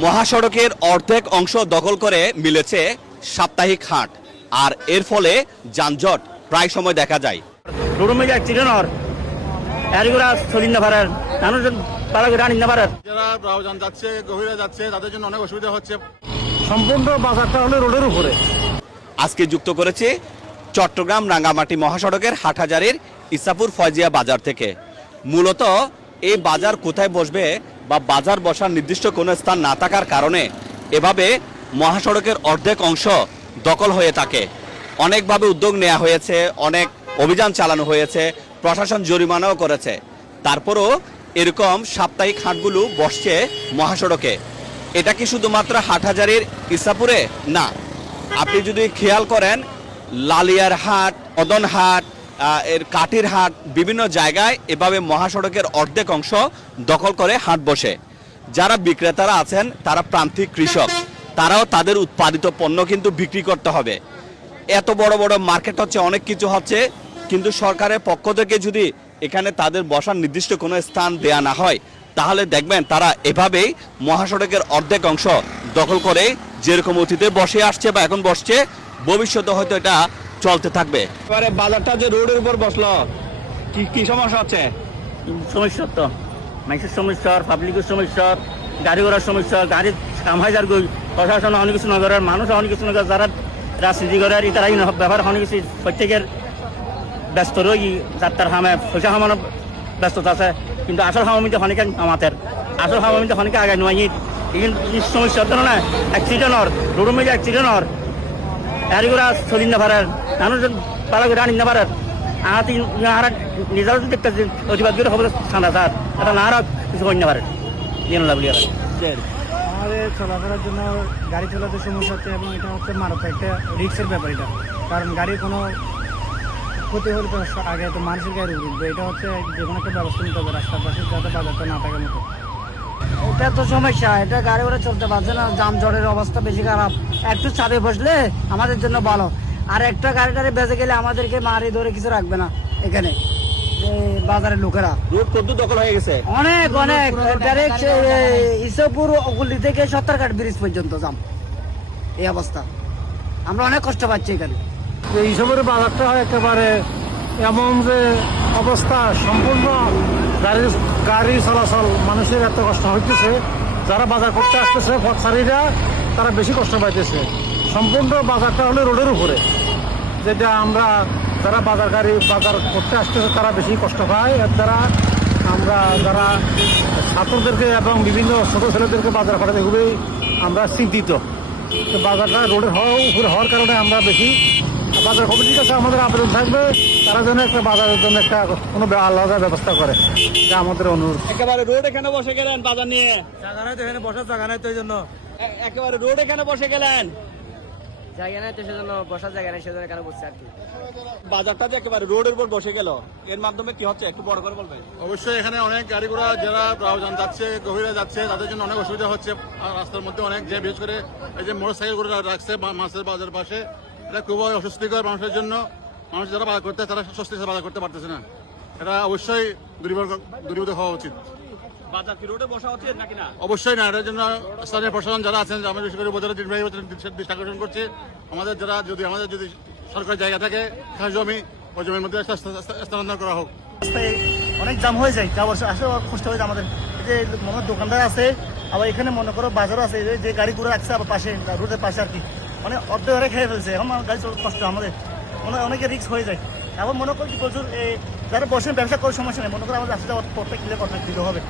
মহাসড়কের অর্ধেক অংশ দখল করে মিলেছে সাপ্তাহিক হাট, আর এর ফলে যানজট প্রায় সময় দেখা যায়। যারা রাউজান যাচ্ছে, গভীরে যাচ্ছে, তাদের জন্য অনেক অসুবিধা হচ্ছে। সম্পূর্ণ বাজারটা হলো রোডের উপরে। আজকে যুক্ত করেছে চট্টগ্রাম রাঙ্গামাটি মহাসড়কের হাটহাজারীর ইসাপুর ফয়জিয়া বাজার থেকে। মূলত এই বাজার কোথায় বসবে বা বাজার বসার নির্দিষ্ট কোনো স্থান না থাকার কারণে এভাবে মহাসড়কের অর্ধেক অংশ দখল হয়ে থাকে। অনেকভাবে উদ্যোগ নেওয়া হয়েছে, অনেক অভিযান চালানো হয়েছে, প্রশাসন জরিমানাও করেছে, তারপরও এরকম সাপ্তাহিক হাটগুলো বসছে মহাসড়কে। এটা কি শুধুমাত্র হাটহাজারীর ইসাপুরে? না, আপনি যদি খেয়াল করেন লালিয়ার হাট, মদন হাট, এর কাঠির হাট, বিভিন্ন জায়গায় এভাবে মহাসড়কের অর্ধেক অংশ দখল করে হাট বসে। যারা বিক্রেতারা আছেন তারা প্রান্তিক কৃষক, তারাও তাদের উৎপাদিত পণ্য কিন্তু বিক্রি করতে হবে। এত বড় বড় মার্কেট হচ্ছে, অনেক কিছু হচ্ছে, কিন্তু সরকারের পক্ষ থেকে যদি এখানে তাদের বসার নির্দিষ্ট কোনো স্থান দেয়া না হয়, তাহলে দেখবেন তারা এভাবেই মহাসড়কের অর্ধেক অংশ দখল করে যেরকম অতীতে বসে আসছে বা এখন বসছে, ভবিষ্যতে হয়তো এটা চলতে থাকবে। এবারে বাজারটা যে রোডের উপর বসলো, কি সমস্যা হচ্ছে? সমস্যা তো মানুষের সমস্যা, পাবলিকের সমস্যা, গাড়ি ঘোড়ার সমস্যা, গাড়ির কামাইজার গই, প্রশাসন অনেক কিছু নগরের মানুষ অনেক কিছু নগর, যারা রাজনীতি করার ইতারাই ব্যাপার অনেক কিছু প্রত্যেকের ব্যস্ত রই, যাত্রার হামে পয়সা হামানো ব্যস্ততা আছে, কিন্তু আসল হামিতে অনেকে আমাদের আসল হামিতে অনেকে আগে নয়। এই সমস্যা হতো না, অ্যাক্সিডেন্টর রোডের মধ্যে অ্যাক্সিডেন্টর গাড়ি ঘোড়া চলি না পারার, মানুষজন পালা করে আনি না পারার। আর নিজেরও যদি একটা প্রতিবাদ করে খবর ঠান্ডা স্যার, এটা না আর কিছু করি না পারেন বলি। আমাদের চলাফেরার জন্য গাড়ি চলাতে সমস্যা হচ্ছে, এবং এটা হচ্ছে মারাত্মক একটা রিক্সের ব্যাপার এটা। কারণ গাড়ির কোনো ক্ষতি হলে তো আগে তো মানুষের গাড়ি উঠবে, এটা হচ্ছে যে কোনো একটা ব্যবস্থা নিতে হবে রাস্তার পাশে, যাতে বাজারটা না থাকার মতো। এটা তো সমস্যা, এটা গাড়ি ঘোড়া চলতে পারছে না, যানজটের অবস্থা বেশি খারাপ। একটু চাপে বসলে আমাদের জন্য ভালো, আর একটা গাড়ি টাড়ি বেঁচে গেলে আমাদেরকে মারি ধরে কিছু রাখবে না এখানে বাজারের লোকেরা। রোড কত দখল হয়ে গেছে, অনেক অনেক ডাইরেক্ট ইসবপুর গুলি থেকে সত্তরঘাট ব্রিজ পর্যন্ত যাম এই অবস্থা। আমরা অনেক কষ্ট পাচ্ছি এখানে। এইসবের বাজারটা একেবারে এমন যে অবস্থা, সম্পূর্ণ গাড়ি চলাচল, মানুষের এত কষ্ট হইতেছে। যারা বাজার করতে আসতেছে পথচারীরা, তারা বেশি কষ্ট পাইতেছে। সম্পূর্ণ বাজারটা হলো রোডের উপরে, যেটা আমরা যারা বাজার করতে আসতেছে তারা বেশি কষ্ট পায়। এর দ্বারা আমরা যারা ছাত্রদেরকে এবং বিভিন্ন ছোটো ছেলেদেরকে বাজার করাতে খুবই আমরা চিন্তিত। তো বাজারটা রোডের উপরে হওয়ার কারণে আমরা বেশি বাজার কমিটির কাছে আমাদের আবেদন থাকবে, তারা যেন একটা বাজারের জন্য একটা কোনো আলাদা ব্যবস্থা করে, এটা আমাদের অনুরোধ। একেবারে রোড এখানে বসে গেলেন বাজার নিয়ে, জায়গা নাই তো এখানে বসার জায়গা নাই তো এই জন্য। একেবারে রোড এখানে বসে গেলেন, জায়গা নাই তো সেজন্য, বসার জায়গা নাই সেজন্য এখানে বসছে আর কি। বাজারটা যে একেবারে রোডের উপর বসে গেল, এর মাধ্যমে কি হচ্ছে একটু বড় করে বলবেন? অবশ্যই এখানে অনেক গাড়ি ঘোড়া, যারা রাউজান যাচ্ছে, গভীরে যাচ্ছে, তাদের জন্য অনেক অসুবিধা হচ্ছে। আর রাস্তার মধ্যে অনেক, যে বিশেষ করে এই যে মোটর সাইকেল করে রাখছে মাছের বাজার পাশে, এটা খুবই অস্বস্তিকর মানুষের জন্য। মানুষ যারা বাজার করতে, তারা স্বস্তিতে বাজার করতে পারতেছে না। এটা অবশ্যই দূরীভূত হওয়া উচিত। বাজার কি রোডে বসা উচিত নাকি না? অবশ্যই না, এটার জন্য স্থানীয় প্রশাসন যারা আছেন, আমরা বিশেষ করে উপজেলা দৃষ্টি আকর্ষণ করছি, আমাদের যদি সরকারি জায়গা থাকে, খাস জমি, ওই জমির মধ্যে স্থানান্তর করা হোক। রাস্তায় অনেক জাম হয়ে যায়, যা বসে আসলে কষ্ট হয়ে যায় আমাদের। এই যে মনে দোকানদার আছে, আবার এখানে মনে করো বাজারও আছে, যে গাড়ি ঘুরে রাখছে আবার পাশে, রোডের পাশে আর কি, মানে অর্ধেক ধরে খেয়ে ফেলছে। এখন গাড়ি চলতে কষ্ট আমাদের, অনেকে রিস্ক হয়ে যায়। এখন মনে করি প্রচুর যারা বসে ব্যবসা করে সমস্যা নেই, মনে করো আমাদের আসতে পথটা ক্লিয়ার করতে দিতে হবে।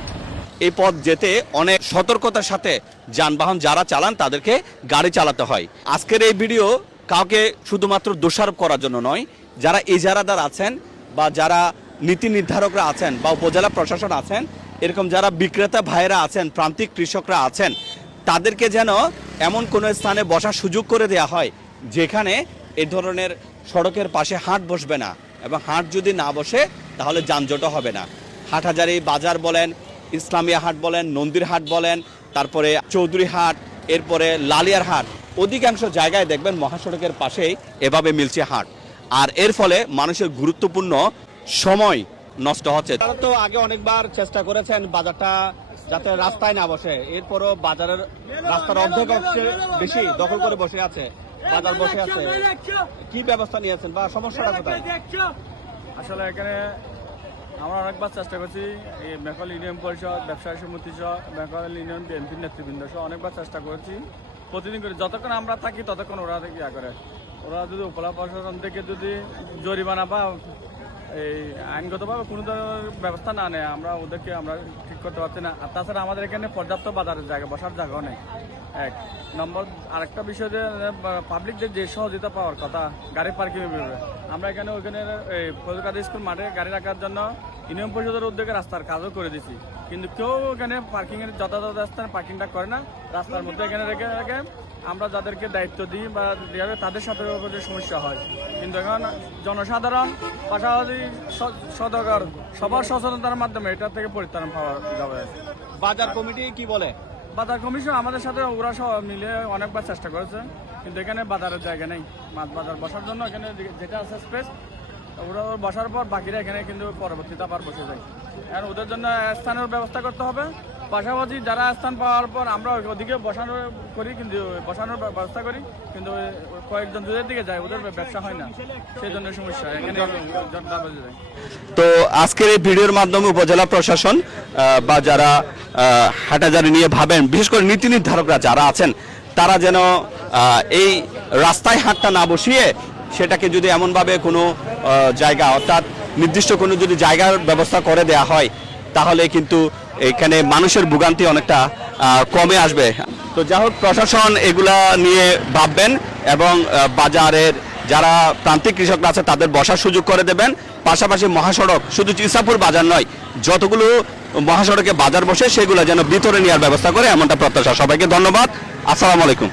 এই পথ যেতে অনেক সতর্কতার সাথে যানবাহন যারা চালান তাদেরকে গাড়ি চালাতে হয়। আজকের এই ভিডিও কাউকে শুধুমাত্র দোষারোপ করার জন্য নয়, যারা ইজারাদার আছেন বা যারা নীতি নির্ধারকরা আছেন বা উপজেলা প্রশাসন আছেন, এরকম যারা বিক্রেতা ভাইয়েরা আছেন, প্রান্তিক কৃষকরা আছেন, তাদেরকে যেন এমন কোনো স্থানে বসার সুযোগ করে দেওয়া হয় যেখানে এই ধরনের সড়কের পাশে হাট বসবে না, এবং হাট যদি না বসে তাহলে যানজটও হবে না। হাটহাজারী বাজার বলেন, ইসলামিয়া হাট বলেন, নন্দীর হাট বলেন, তারপরে চৌধুরী হাট, এরপরে লালিয়ার হাট, অধিকাংশ জায়গায় দেখবেন মহাসড়কের পাশেই এভাবে মিলছে হাট, আর এর ফলে মানুষের গুরুত্বপূর্ণ সময় নষ্ট হচ্ছে। তারা তো আগে অনেকবার চেষ্টা করেছেন বাজারটা যাতে রাস্তায় না বসে। এরপরও বাজারের রাস্তার অর্ধেক অংশে বেশি দখল করে বসে আছে, বাজার বসে আছে। কি ব্যবস্থা নিয়েছেন বা সমস্যাটা কোথায়? আসলে এখানে আমরা অনেকবার চেষ্টা করছি, এই বেঙ্গল ইউনিয়ন পরিষদ, ব্যবসায়ী সমিতি সহ বেঙ্গল ইউনিয়ন বিএনপির নেতৃবৃন্দ সহ অনেকবার চেষ্টা করেছি। প্রতিদিন করি, যতক্ষণ আমরা থাকি ততক্ষণ ওরা ইয়া করে। ওরা যদি উপজেলা প্রশাসন থেকে যদি জরিমানা বা এই আইনগতভাবে কোনো ধরনের ব্যবস্থা না নেয়, আমরা ওদেরকে আমরা ঠিক করতে পারছি না। আর তাছাড়া আমাদের এখানে পর্যাপ্ত বাজারের জায়গা, বসার জায়গাও নেই। এক নম্বর, আরেকটা বিষয় যে পাবলিকদের যে সহযোগিতা পাওয়ার কথা গাড়ি পার্কিং ব্যাপারে, আমরা এখানে ওইখানে এই ফজলকাদের স্কুল মাঠে গাড়ি রাখার জন্য ইউনিয়ন পরিষদের উদ্যোগে রাস্তার কাজও করে দিছি, কিন্তু কেউ এখানে পার্কিংয়ের যথাযথ স্থানে পার্কিংটা করে না, রাস্তার মধ্যে এখানে রেখে রেখে আমরা যাদেরকে দায়িত্ব দিই বা দেওয়া তাদের সাথে সমস্যা হয়। কিন্তু এখন জনসাধারণ পাশাপাশি সদকার সবার সচেতনতার মাধ্যমে এটা থেকে পরিত্রাণ পাওয়া যাবে। বাজার কমিটি কি বলে? বাজার কমিশন আমাদের সাথে ওরা সব মিলে অনেকবার চেষ্টা করেছে, কিন্তু এখানে বাজারের জায়গা নেই। মাছ বাজার বসার জন্য এখানে যেটা আছে স্পেস, ওরা বসার পর বাকিরা এখানে কিন্তু পরবর্তীতে আবার বসে যায়। আর ওদের জন্য স্থানের ব্যবস্থা করতে হবে। পাশাপাশি যারা স্থান পাওয়ার পর আমরা ওদিকে বসানোর করি, কিন্তু বসানোর ব্যবস্থা করি, কিন্তু কয়েকজন দূরের দিকে যায়, ওদের ব্যবসা হয় না, সেই জন্য সমস্যা এখানে যায়। তো আজকের এই ভিডিওর মাধ্যমে উপজেলা প্রশাসন বা যারা হাটাজারি নিয়ে ভাবেন, বিশেষ করে নীতি নির্ধারকরা যারা আছেন, তারা যেন এই রাস্তায় হাটটা না বসিয়ে সেটাকে যদি এমনভাবে কোনো জায়গা, অর্থাৎ নির্দিষ্ট কোনো যদি জায়গার ব্যবস্থা করে দেয়া হয়, তাহলে কিন্তু এখানে মানুষের ভোগান্তি অনেকটা কমে আসবে। তো যাই হোক, প্রশাসন এগুলা নিয়ে ভাববেন এবং বাজারের যারা প্রান্তিক কৃষকরা আছে তাদের বসার সুযোগ করে দেবেন। পাশাপাশি মহাসড়ক, শুধু ইসাপুর বাজার নয়, যতগুলো মহাসড়কে বাজার বসে সেগুলো যেন ভিতরে নেওয়ার ব্যবস্থা করে, এমনটা প্রত্যাশা। সবাইকে ধন্যবাদ। আসসালামু আলাইকুম।